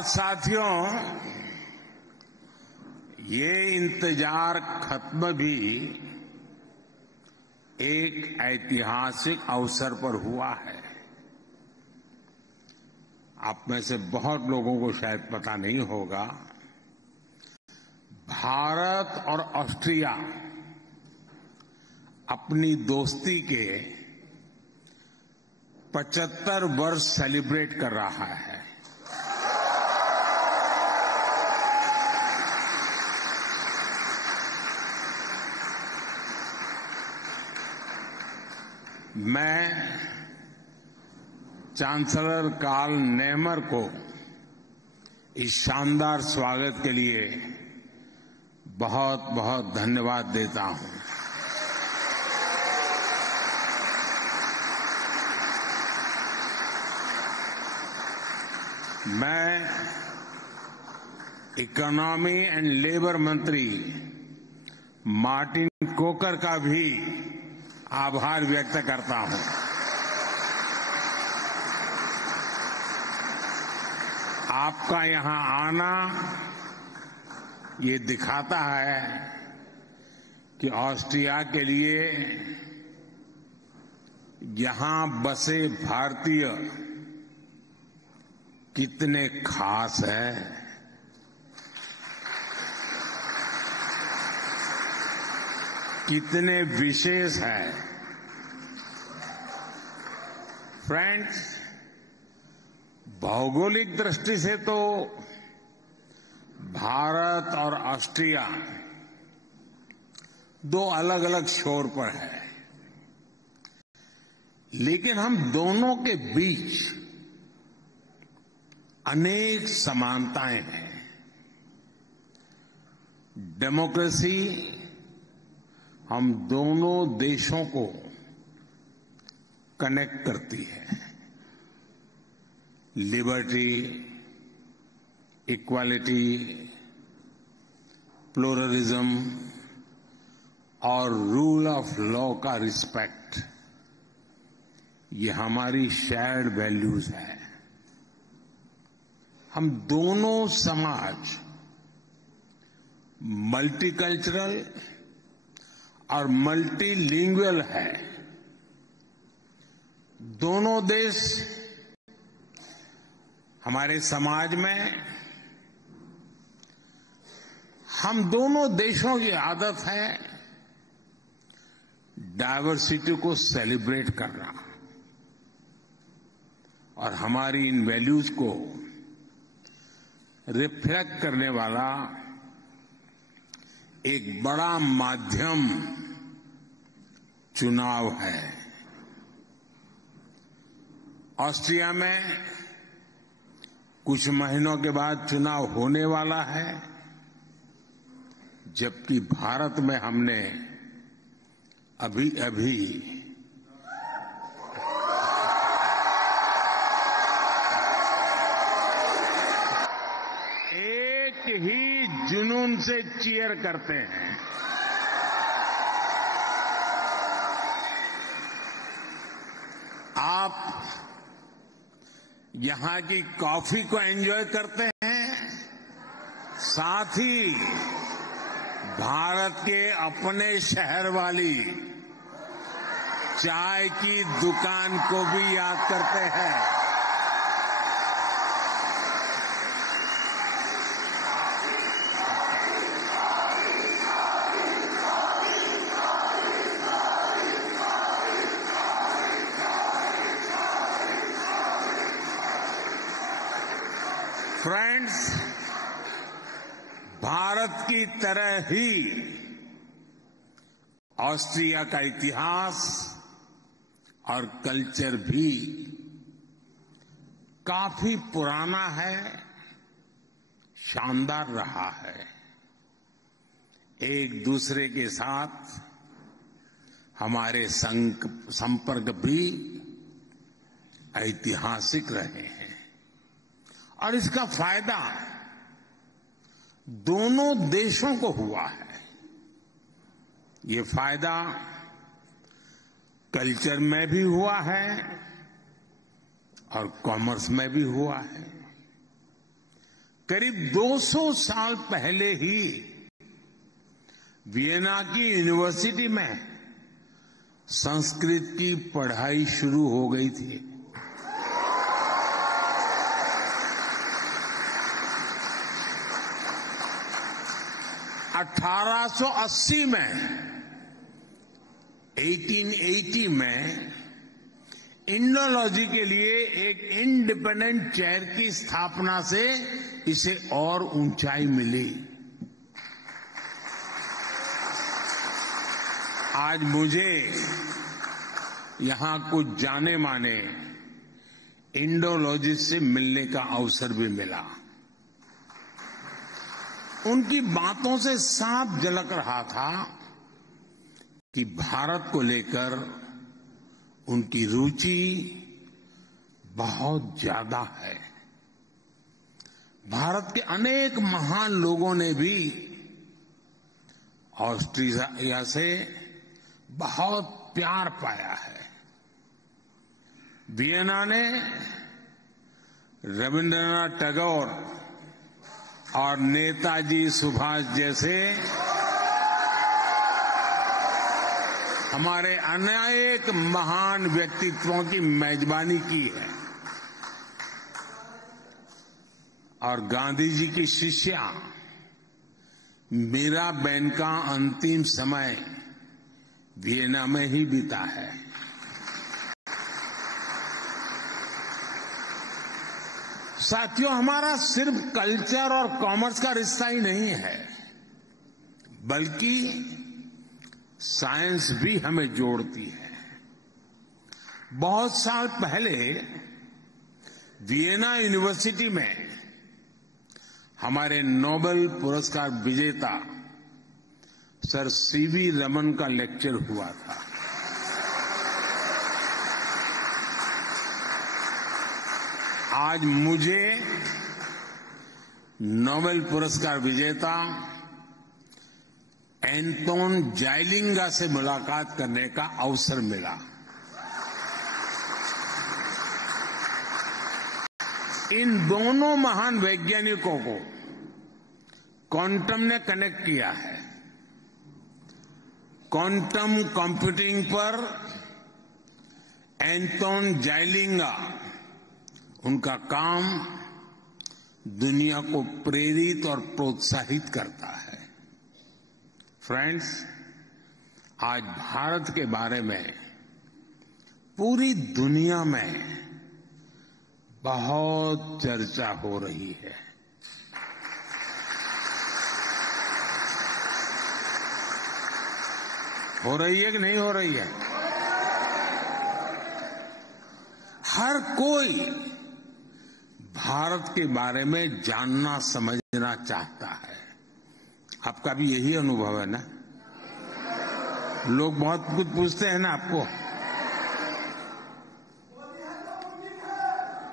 और साथियों, ये इंतजार खत्म भी एक ऐतिहासिक अवसर पर हुआ है। आप में से बहुत लोगों को शायद पता नहीं होगा, भारत और ऑस्ट्रिया अपनी दोस्ती के 75 वर्ष सेलिब्रेट कर रहा है। मैं चांसलर कार्ल नेमर को इस शानदार स्वागत के लिए बहुत बहुत धन्यवाद देता हूं। मैं इकोनॉमी एंड लेबर मंत्री मार्टिन कोकर का भी आभार व्यक्त करता हूं। आपका यहां आना ये दिखाता है कि ऑस्ट्रिया के लिए यहां बसे भारतीय कितने खास हैं। कितने विशेष है। फ्रेंड्स, भौगोलिक दृष्टि से तो भारत और ऑस्ट्रिया दो अलग अलग छोर पर है, लेकिन हम दोनों के बीच अनेक समानताएं हैं। डेमोक्रेसी हम दोनों देशों को कनेक्ट करती है। लिबर्टी, इक्वालिटी, प्लुरलिज्म और रूल ऑफ लॉ का रिस्पेक्ट, ये हमारी शेयर्ड वैल्यूज है। हम दोनों समाज मल्टीकल्चरल और मल्टीलिंगुअल है। दोनों देश, हमारे समाज में हम दोनों देशों की आदत है डायवर्सिटी को सेलिब्रेट करना, और हमारी इन वैल्यूज को रिफ्लेक्ट करने वाला एक बड़ा माध्यम चुनाव है। ऑस्ट्रिया में कुछ महीनों के बाद चुनाव होने वाला है, जबकि भारत में हमने अभी अभी एक ही जुनून से चीयर करते हैं। आप यहां की कॉफी को एंजॉय करते हैं, साथ ही भारत के अपने शहर वाली चाय की दुकान को भी याद करते हैं। फ्रेंड्स, भारत की तरह ही ऑस्ट्रिया का इतिहास और कल्चर भी काफी पुराना है, शानदार रहा है। एक दूसरे के साथ हमारे संपर्क भी ऐतिहासिक रहे हैं, और इसका फायदा दोनों देशों को हुआ है। ये फायदा कल्चर में भी हुआ है और कॉमर्स में भी हुआ है। करीब 200 साल पहले ही वियना की यूनिवर्सिटी में संस्कृत की पढ़ाई शुरू हो गई थी। में 1880 में इंडोलॉजी के लिए एक इंडिपेंडेंट चेयर की स्थापना से इसे और ऊंचाई मिली। आज मुझे यहां कुछ जाने माने इंडोलॉजिस्ट से मिलने का अवसर भी मिला। उनकी बातों से साफ झलक रहा था कि भारत को लेकर उनकी रुचि बहुत ज्यादा है। भारत के अनेक महान लोगों ने भी ऑस्ट्रिया से बहुत प्यार पाया है। वियना ने रविंद्रनाथ टैगोर और नेताजी सुभाष जैसे हमारे अनेक महान व्यक्तित्वों की मेजबानी की है। और गांधी जी की शिष्या मीराबेन का अंतिम समय वियना में ही बीता है। साथियों, हमारा सिर्फ कल्चर और कॉमर्स का रिश्ता ही नहीं है, बल्कि साइंस भी हमें जोड़ती है। बहुत साल पहले वियना यूनिवर्सिटी में हमारे नोबेल पुरस्कार विजेता सर सीवी रमन का लेक्चर हुआ था। आज मुझे नोबेल पुरस्कार विजेता एंटोन जाइलिंगा से मुलाकात करने का अवसर मिला। इन दोनों महान वैज्ञानिकों को क्वांटम ने कनेक्ट किया है। क्वांटम कंप्यूटिंग पर एंटोन जाइलिंगा, उनका काम दुनिया को प्रेरित और प्रोत्साहित करता है। फ्रेंड्स, आज भारत के बारे में पूरी दुनिया में बहुत चर्चा हो रही है। हो रही है कि नहीं हो रही है? हर कोई भारत के बारे में जानना समझना चाहता है। आपका भी यही अनुभव है ना? लोग बहुत कुछ पूछते हैं ना आपको।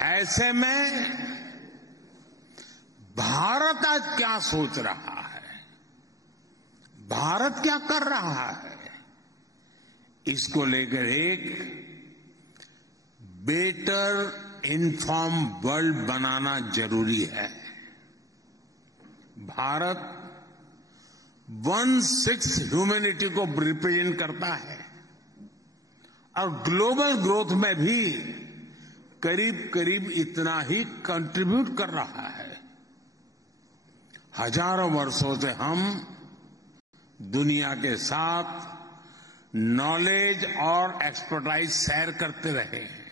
ऐसे में भारत आज क्या सोच रहा है, भारत क्या कर रहा है, इसको लेकर एक बेटर इन्फॉर्म वर्ल्ड बनाना जरूरी है। भारत 1/6 ह्यूमैनिटी को रिप्रेजेंट करता है और ग्लोबल ग्रोथ में भी करीब करीब इतना ही कंट्रीब्यूट कर रहा है। हजारों वर्षों से हम दुनिया के साथ नॉलेज और एक्सपर्टाइज शेयर करते रहे हैं।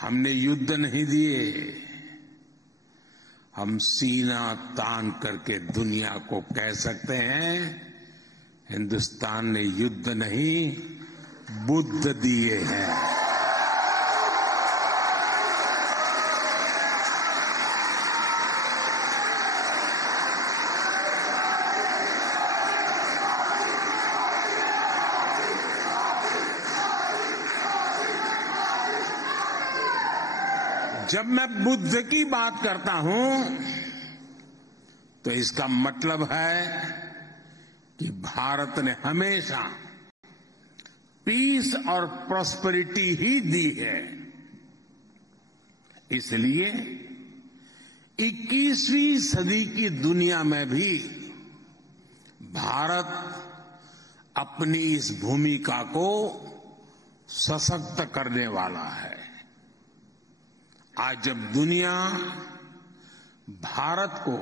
हमने युद्ध नहीं दिए, हम सीना तान करके दुनिया को कह सकते हैं, हिंदुस्तान ने युद्ध नहीं बुद्ध दिए हैं। जब मैं बुद्ध की बात करता हूं तो इसका मतलब है कि भारत ने हमेशा पीस और प्रॉस्पेरिटी ही दी है। इसलिए 21वीं सदी की दुनिया में भी भारत अपनी इस भूमिका को सशक्त करने वाला है। आज जब दुनिया भारत को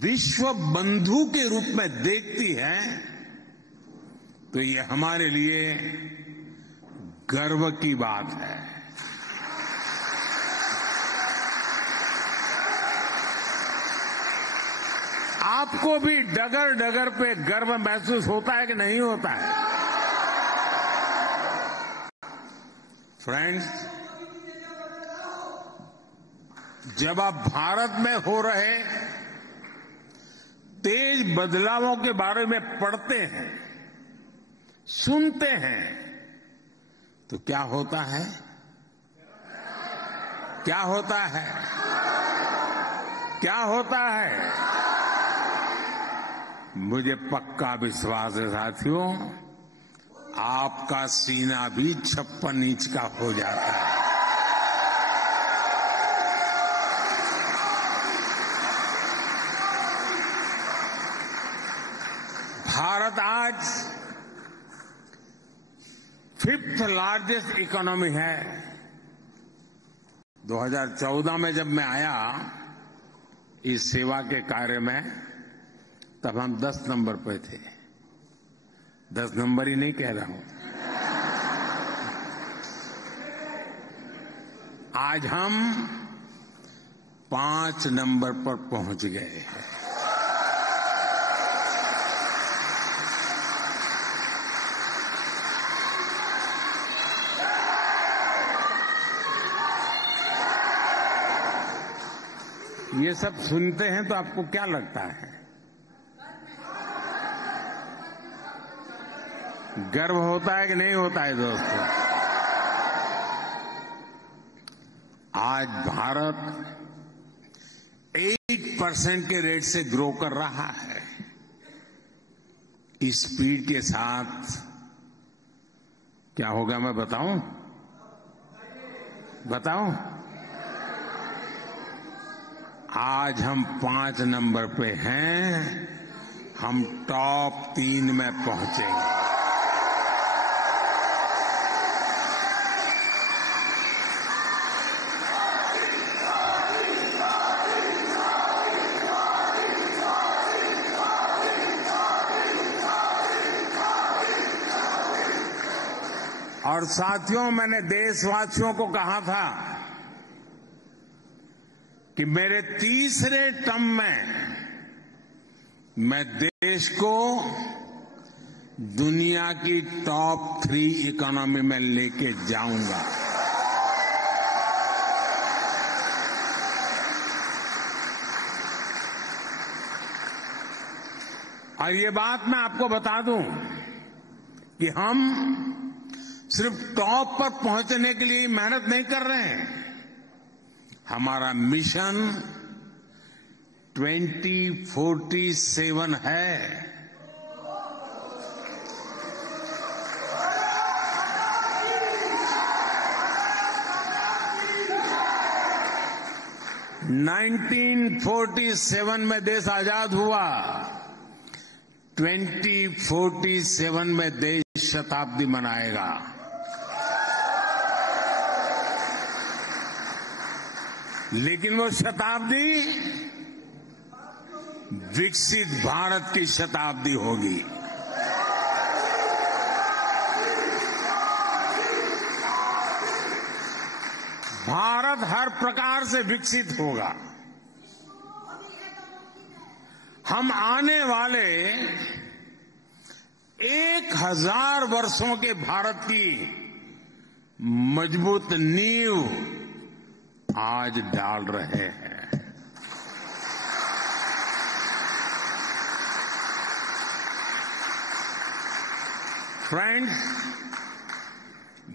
विश्व बंधु के रूप में देखती है तो ये हमारे लिए गर्व की बात है। आपको भी डगर डगर पे गर्व महसूस होता है कि नहीं होता है? फ्रेंड्स, जब आप भारत में हो रहे तेज बदलावों के बारे में पढ़ते हैं, सुनते हैं, तो क्या होता है? क्या होता है? क्या होता है? मुझे पक्का विश्वास है साथियों, आपका सीना भी 56 इंच का हो जाता है। भारत आज 5th लार्जेस्ट इकोनॉमी है। 2014 में जब मैं आया इस सेवा के कार्य में, तब हम 10 नंबर पे थे। 10 नंबर ही नहीं कह रहा हूं, आज हम 5 नंबर पर पहुंच गए हैं। ये सब सुनते हैं तो आपको क्या लगता है? गर्व होता है कि नहीं होता है दोस्तों? आज भारत 8% के रेट से ग्रो कर रहा है। इस स्पीड के साथ क्या होगा मैं बताऊं? बताऊं? आज हम 5 नंबर पे हैं, हम टॉप 3 में पहुंचेंगे। और साथियों, मैंने देशवासियों को कहा था कि मेरे तीसरे टर्म में मैं देश को दुनिया की टॉप 3 इकोनॉमी में लेके जाऊंगा। और ये बात मैं आपको बता दूं कि हम सिर्फ टॉप पर पहुंचने के लिए मेहनत नहीं कर रहे हैं। हमारा मिशन 2047 है। (1947) में देश आजाद हुआ, 2047 में देश शताब्दी मनाएगा। लेकिन वो शताब्दी विकसित भारत की शताब्दी होगी। भारत हर प्रकार से विकसित होगा। हम आने वाले 1000 वर्षों के भारत की मजबूत नींव आज डाल रहे हैं। फ्रेंड्स,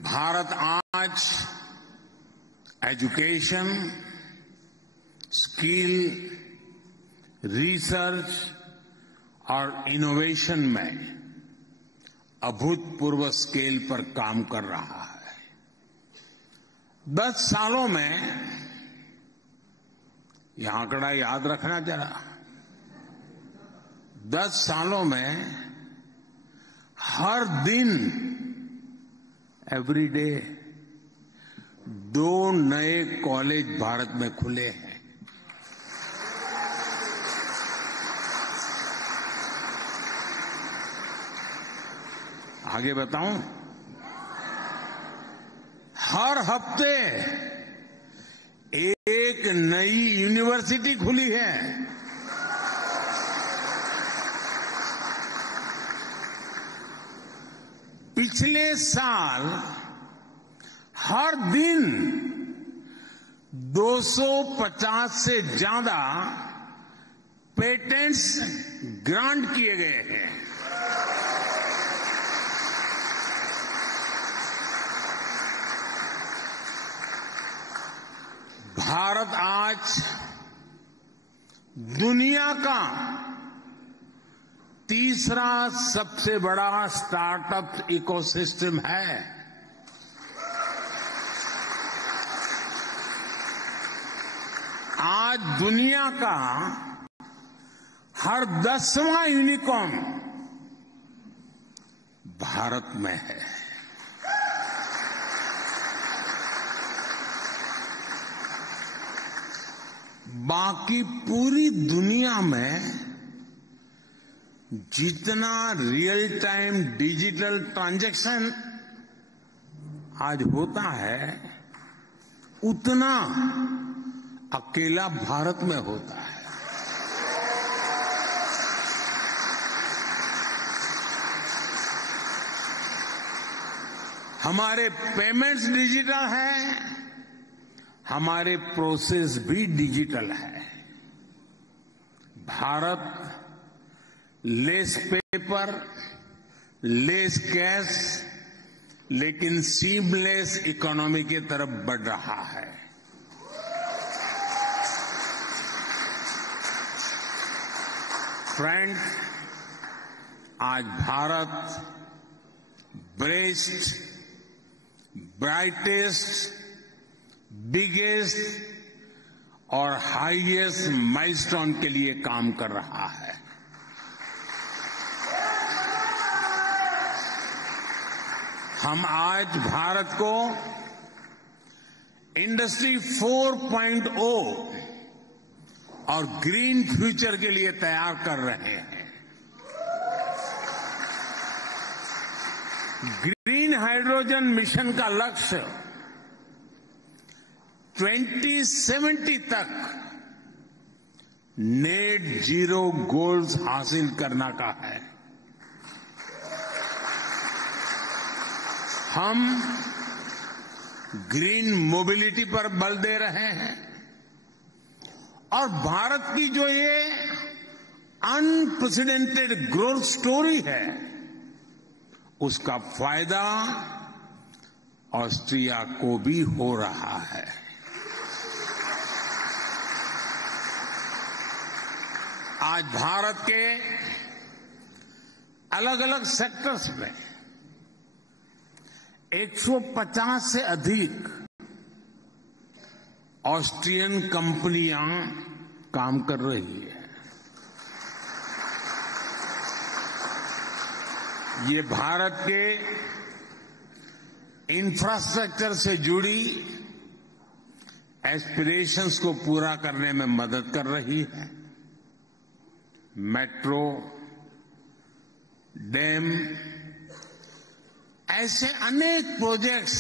भारत आज एजुकेशन, स्किल, रिसर्च और इनोवेशन में अभूतपूर्व स्केल पर काम कर रहा है। 10 सालों में ये आंकड़ा याद रखना जरा। 10 सालों में हर दिन एवरीडे 2 नए कॉलेज भारत में खुले हैं। आगे बताऊं, हर हफ्ते एक नई यूनिवर्सिटी खुली है। पिछले साल हर दिन 250 से ज्यादा पेटेंट्स ग्रांट किए गए हैं। भारत आज दुनिया का तीसरा सबसे बड़ा स्टार्टअप इकोसिस्टम है। आज दुनिया का हर 10वां यूनिकॉर्न भारत में है। बाकी पूरी दुनिया में जितना रियल टाइम डिजिटल ट्रांजैक्शन आज होता है, उतना अकेला भारत में होता है। हमारे पेमेंट्स डिजिटल हैं, हमारे प्रोसेस भी डिजिटल है। Bharat less paper, less cash, लेकिन सीमलेस इकोनॉमी की तरफ बढ़ रहा है। फ्रेंड्स, आज भारत बेस्ट, ब्राइटेस्ट, बिगेस्ट और हाईएस्ट माइलस्टोन के लिए काम कर रहा है। हम आज भारत को इंडस्ट्री 4.0 और ग्रीन फ्यूचर के लिए तैयार कर रहे हैं। ग्रीन हाइड्रोजन मिशन का लक्ष्य 2070 तक नेट जीरो गोल्स हासिल करना का है। हम ग्रीन मोबिलिटी पर बल दे रहे हैं और भारत की जो ये अनप्रेसिडेंटेड ग्रोथ स्टोरी है, उसका फायदा ऑस्ट्रिया को भी हो रहा है। आज भारत के अलग अलग सेक्टर्स में 150 से अधिक ऑस्ट्रियन कंपनियां काम कर रही है। ये भारत के इंफ्रास्ट्रक्चर से जुड़ी एस्पिरेशंस को पूरा करने में मदद कर रही है। मेट्रो, डैम, ऐसे अनेक प्रोजेक्ट्स,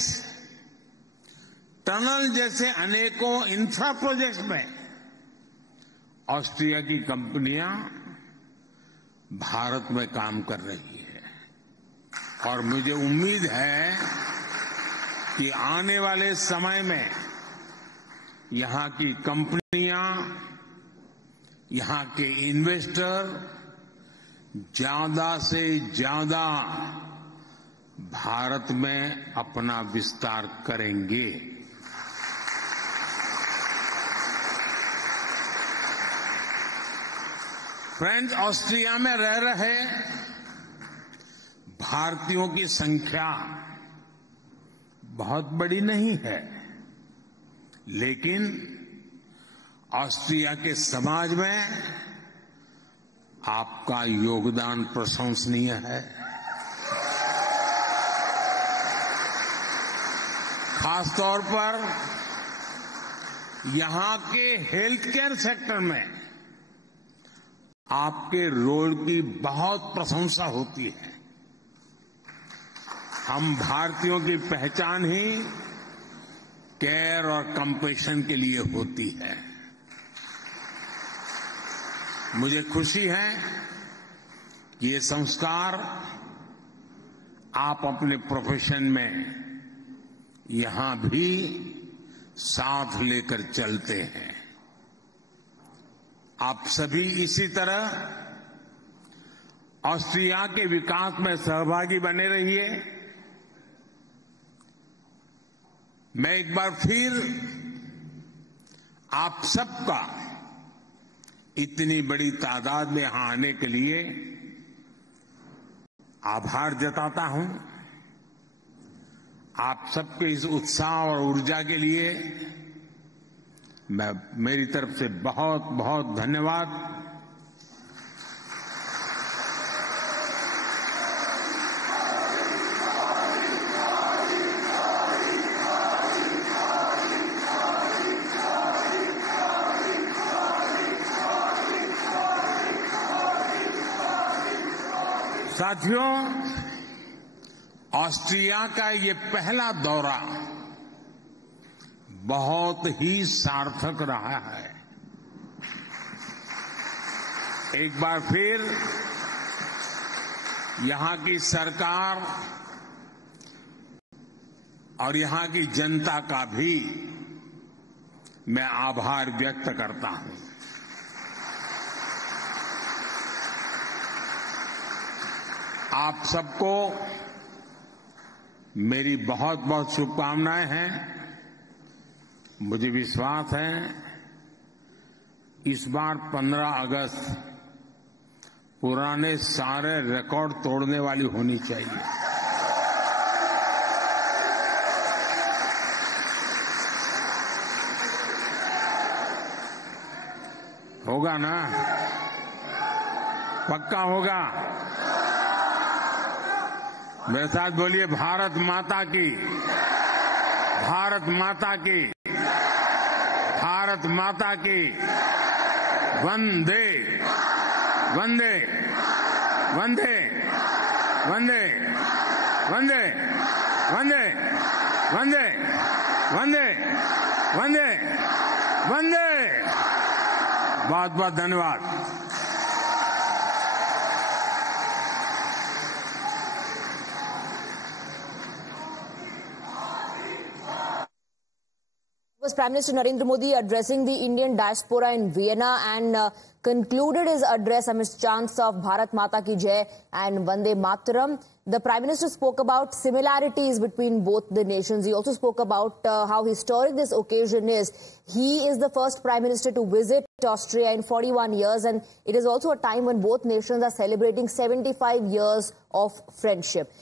टनल जैसे अनेकों इंफ्रा प्रोजेक्ट्स में ऑस्ट्रिया की कंपनियां भारत में काम कर रही है। और मुझे उम्मीद है कि आने वाले समय में यहां की कंपनियां, यहां के इन्वेस्टर ज्यादा से ज्यादा भारत में अपना विस्तार करेंगे। फ्रेंड्स, ऑस्ट्रिया में रह रहे भारतीयों की संख्या बहुत बड़ी नहीं है, लेकिन ऑस्ट्रिया के समाज में आपका योगदान प्रशंसनीय है। खासतौर पर यहां के हेल्थ केयर सेक्टर में आपके रोल की बहुत प्रशंसा होती है। हम भारतीयों की पहचान ही केयर और कंपैशन के लिए होती है। मुझे खुशी है कि ये संस्कार आप अपने प्रोफेशन में यहां भी साथ लेकर चलते हैं। आप सभी इसी तरह ऑस्ट्रिया के विकास में सहभागी बने रहिए। मैं एक बार फिर आप सबका इतनी बड़ी तादाद में यहां आने के लिए आभार जताता हूं। आप सबके इस उत्साह और ऊर्जा के लिए मेरी तरफ से बहुत बहुत धन्यवाद। साथियों, ऑस्ट्रिया का ये पहला दौरा बहुत ही सार्थक रहा है। एक बार फिर यहां की सरकार और यहां की जनता का भी मैं आभार व्यक्त करता हूं। आप सबको मेरी बहुत बहुत शुभकामनाएं हैं। मुझे विश्वास है इस बार 15 अगस्त पुराने सारे रिकॉर्ड तोड़ने वाली होनी चाहिए। होगा ना? पक्का होगा? मेरे साथ बोलिए, भारत माता की, भारत माता की, भारत माता की। वंदे वंदे वंदे वंदे वंदे वंदे वंदे वंदे वंदे वंदे। बहुत बहुत धन्यवाद। Was Prime Minister Narendra Modi addressing the Indian diaspora in Vienna and concluded his address amidst chants of Bharat Mata Ki Jai and Vande Mataram. The Prime Minister spoke about similarities between both the nations. He also spoke about how historic this occasion is. He is the first Prime Minister to visit Austria in 41 years, and it is also a time when both nations are celebrating 75 years of friendship.